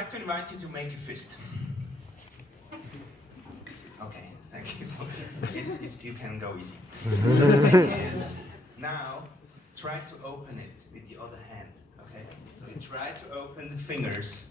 like to invite you to make a fist. Okay, thank you. You can go easy. So the thing is, now try to open it with the other hand. Okay? So you try to open the fingers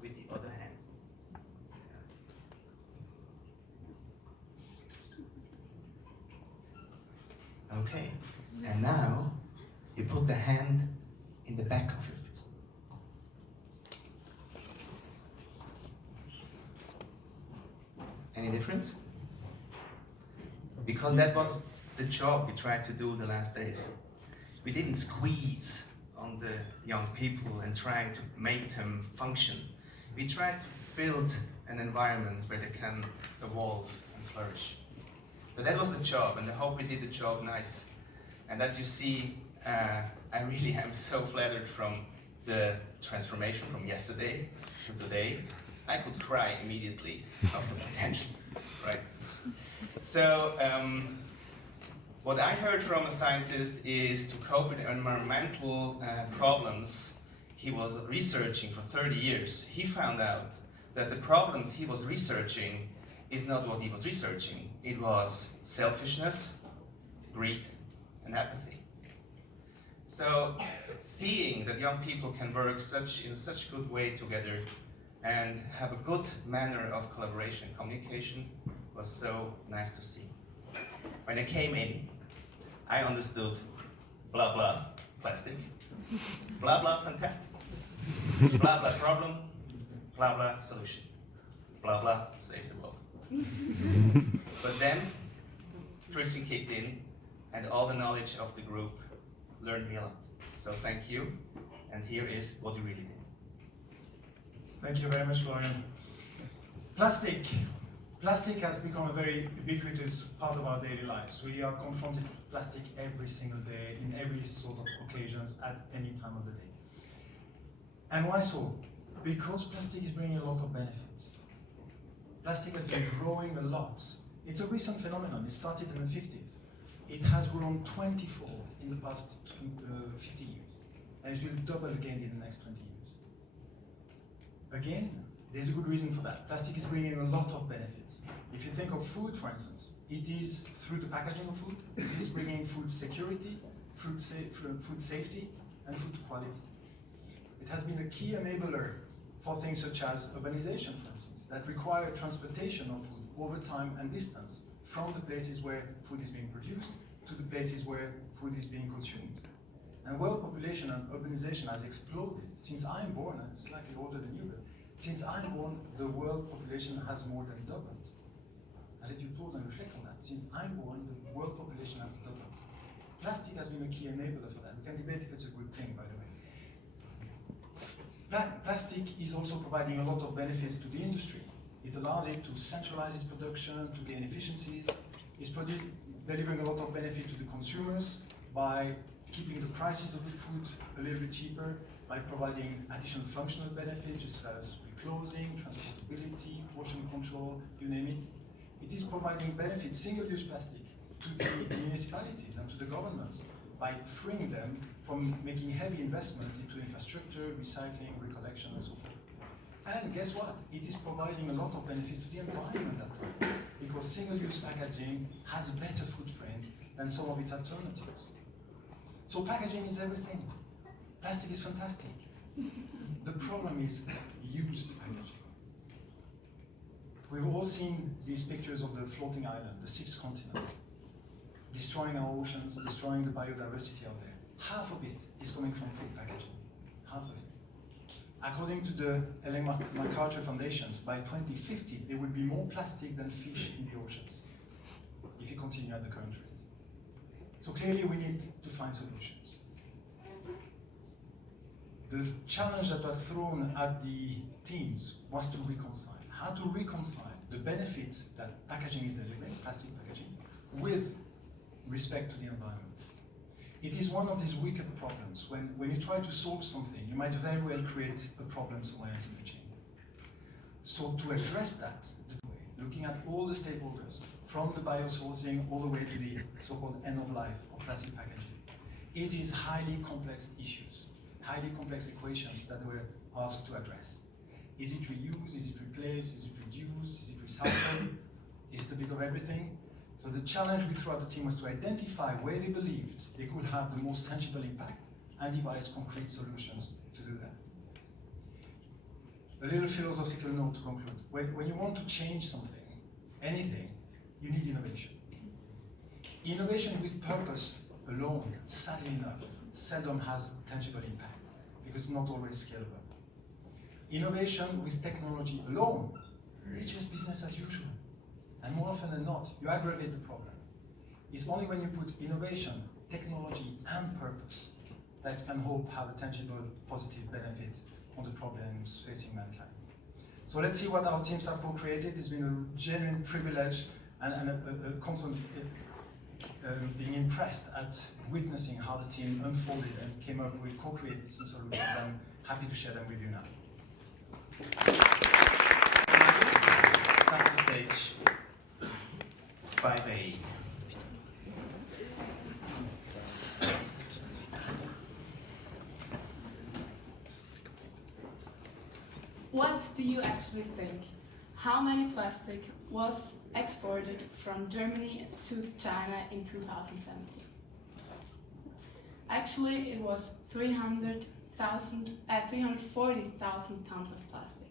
with the other hand. Okay, and now you put the hand in the back of your fist. Any difference? Because that was the job we tried to do the last days. We didn't squeeze on the young people and try to make them function. We tried to build an environment where they can evolve and flourish. So that was the job, and I hope we did the job nice. And as you see, I really am so flattered from the transformation from yesterday to today. I could cry immediately after potential, right? So, what I heard from a scientist is to cope with environmental problems he was researching for 30 years. He found out that the problems he was researching is not what he was researching. It was selfishness, greed, and apathy. So seeing that young people can work in such good way together and have a good manner of collaboration and communication was so nice to see. When I came in, I understood blah blah plastic, blah blah fantastic, blah blah problem, blah blah solution, blah blah save the world. But then Christian kicked in, and all the knowledge of the group learned me a lot. So thank you, and here is what you really did. Thank you very much, Florian. Plastic. Plastic has become a very ubiquitous part of our daily lives. We are confronted with plastic every single day, in every sort of occasions, at any time of the day. And why so? Because plastic is bringing a lot of benefits. Plastic has been growing a lot. It's a recent phenomenon. It started in the 50s. It has grown 20-fold in the past 50 years. And it will double again in the next 20 years. Again, there's a good reason for that. Plastic is bringing a lot of benefits. If you think of food, for instance, it is through the packaging of food, it is bringing food security, food safety, and food quality. It has been a key enabler for things such as urbanization, for instance, that require transportation of food over time and distance from the places where food is being produced to the places where food is being consumed. And world population and urbanization has exploded. Since I'm born, I'm slightly older than you, but since I'm born, the world population has more than doubled. I'll let you pause and reflect on that. Since I'm born, the world population has doubled. Plastic has been a key enabler for that. We can debate if it's a good thing, by the way. Plastic is also providing a lot of benefits to the industry. It allows it to centralize its production, to gain efficiencies. It's delivering a lot of benefit to the consumers by keeping the prices of the food a little bit cheaper, by providing additional functional benefits such as reclosing, transportability, portion control, you name it. It is providing benefits, single-use plastic, to the municipalities and to the governments by freeing them from making heavy investment into infrastructure, recycling, recollection, and so forth. And guess what? It is providing a lot of benefit to the environment at that time, because single-use packaging has a better footprint than some of its alternatives. So packaging is everything. Plastic is fantastic. The problem is used packaging. We've all seen these pictures of the floating island, the 6 continents, destroying our oceans, destroying the biodiversity out there. Half of it is coming from food packaging. Half of it. According to the Ellen MacArthur Foundations, by 2050, there will be more plastic than fish in the oceans, if you continue at the current rate. So clearly we need to find solutions. The challenge that was thrown at the teams was to reconcile. How to reconcile the benefits that packaging is delivering, plastic packaging, with respect to the environment. It is one of these wicked problems. When you try to solve something, you might very well create a problem somewhere else in the chain. So to address that, looking at all the stakeholders, from the biosourcing all the way to the so-called end of life of plastic packaging, it is highly complex issues, highly complex equations that we're asked to address. Is it reuse? Is it replace? Is it reduce? Is it recycle? Is it a bit of everything? So the challenge we threw at the team was to identify where they believed they could have the most tangible impact and devise concrete solutions to do that. A little philosophical note to conclude. When you want to change something, anything, you need innovation. Innovation with purpose alone, sadly enough, seldom has tangible impact because it's not always scalable. Innovation with technology alone is just business as usual. And more often than not, you aggravate the problem. It's only when you put innovation, technology, and purpose that you can hope have a tangible, positive benefit on the problems facing mankind. So let's see what our teams have co-created. It's been a genuine privilege and a constant being impressed at witnessing how the team unfolded and came up with co-created some solutions. I'm happy to share them with you now. Back to stage 5A. What do you actually think? How many plastic was exported from Germany to China in 2017? Actually, it was 340,000 tons of plastic.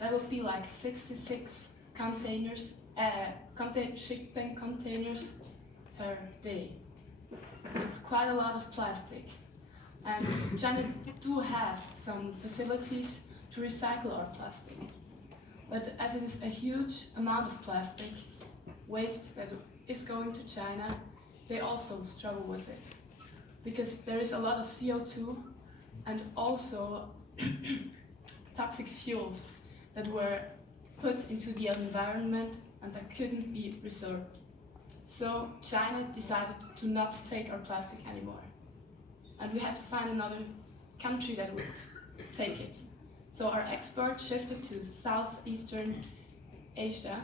That would be like 66 containers, shipping containers per day. It's quite a lot of plastic. And China do has some facilities to recycle our plastic. But as it is a huge amount of plastic waste that is going to China, they also struggle with it. Because there is a lot of CO2 and also toxic fuels that were put into the environment and that couldn't be resolved. So China decided to not take our plastic anymore. And we had to find another country that would take it. So our export shifted to Southeastern Asia,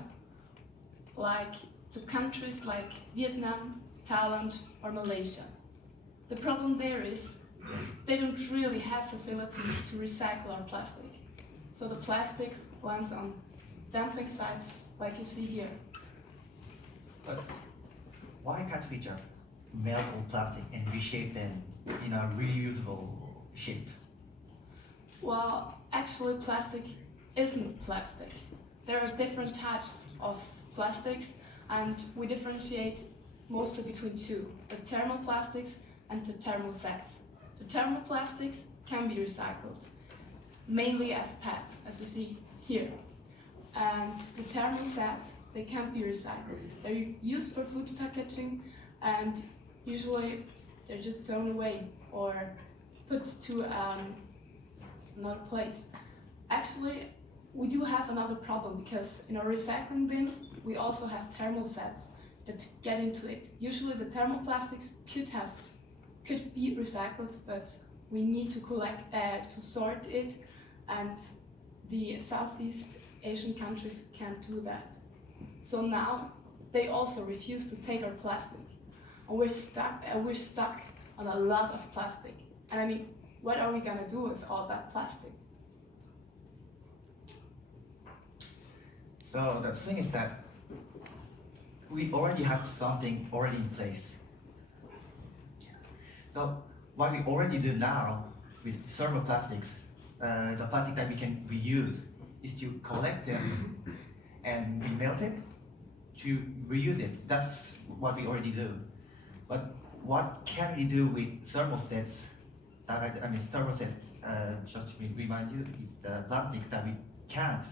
like to countries like Vietnam, Thailand, or Malaysia. The problem there is they don't really have facilities to recycle our plastic. So the plastic lands on dumping sites like you see here. But why can't we just melt all plastic and reshape them in a reusable shape? Well, actually plastic isn't plastic. There are different types of plastics and we differentiate mostly between two, the thermoplastics and the thermosets. The thermoplastics can be recycled, mainly as PET, as we see here. And the thermosets, they can't be recycled. They're used for food packaging and usually they're just thrown away or put to another place. Actually, we do have another problem because in our recycling bin, we also have thermosets that get into it. Usually the thermoplastics could be recycled, but we need to to sort it, and the Southeast Asian countries can't do that. So now they also refuse to take our plastic, and we're stuck on a lot of plastic. And I mean, what are we gonna do with all that plastic? So the thing is that we already have something already in place. So what we already do now with thermoplastics, the plastic that we can reuse, is to collect them and remelt it to reuse it. That's what we already do. But what can we do with thermosets? Thermosets, just to remind you, is the plastic that we can't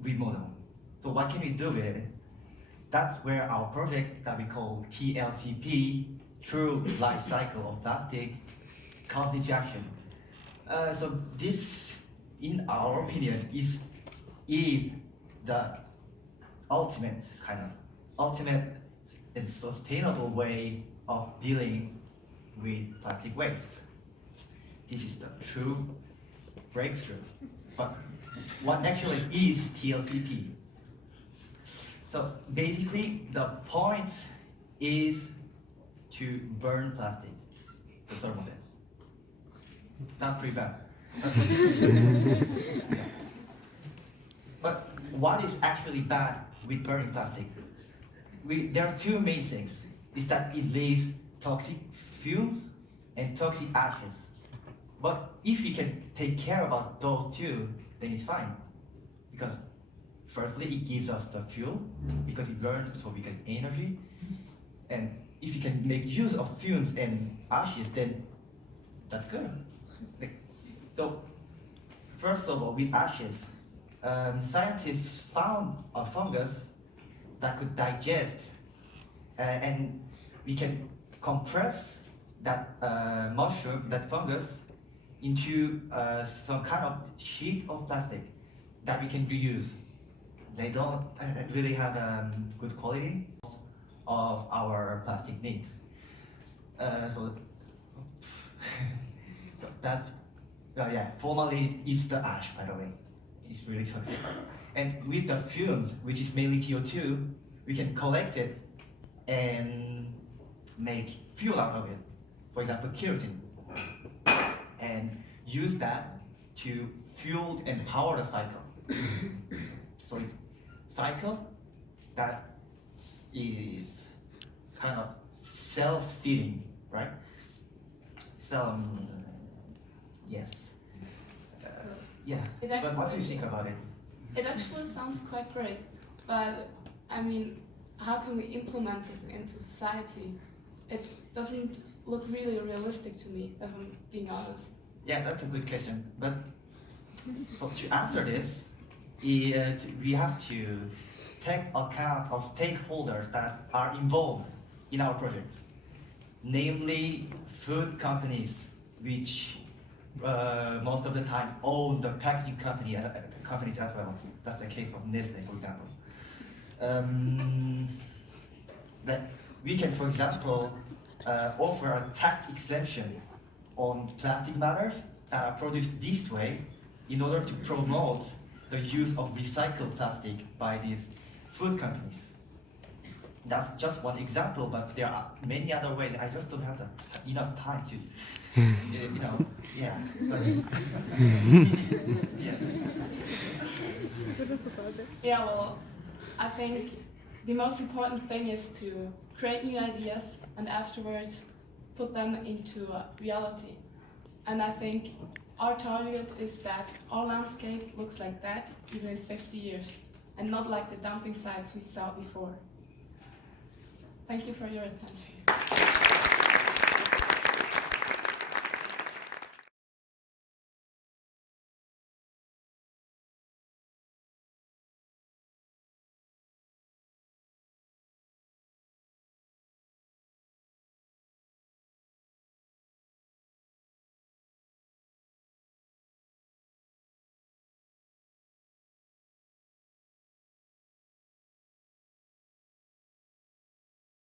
remodel. So what can we do with it? That's where our project that we call TLCP, True Life Cycle of Plastic, comes into action. So this, in our opinion, is the ultimate and sustainable way of dealing with plastic waste. This is the true breakthrough. But what actually is TLCP? So basically, the point is to burn plastic, the thermosets. Sounds pretty bad. what is actually bad with burning plastic? There are two main things. Is that it leaves toxic fumes and toxic ashes. But if we can take care about those two, then it's fine. Because firstly, it gives us the fuel, because it burns so we get energy. And if you can make use of fumes and ashes, then that's good. So, first of all, with ashes, scientists found a fungus that could digest, and we can compress that mushroom, that fungus, into some kind of sheet of plastic that we can reuse. They don't really have good quality of our plastic needs. So that's, yeah, formally it's the ash, by the way. It's really toxic. And with the fumes, which is mainly CO2, we can collect it and make fuel out of it. For example, kerosene. And use that to fuel and power the cycle. So it's cycle that is kind of self-feeding, right? So, yes. Yeah, but what do you think about it? It actually sounds quite great, but I mean, how can we implement it into society? It doesn't look really realistic to me, if I'm being honest. Yeah, that's a good question. But so to answer this, we have to take account of stakeholders that are involved in our project, namely food companies, which most of the time own the packaging companies as well. That's the case of Nestle, for example. That we can, for example, offer a tax exemption on plastic matters that are produced this way in order to promote the use of recycled plastic by these food companies. That's just one example, but there are many other ways. I just don't have enough time to, yeah. But, yeah. Yeah, well, I think the most important thing is to create new ideas and afterwards put them into reality. And I think our target is that our landscape looks like that even in 50 years and not like the dumping sites we saw before. Thank you for your attention.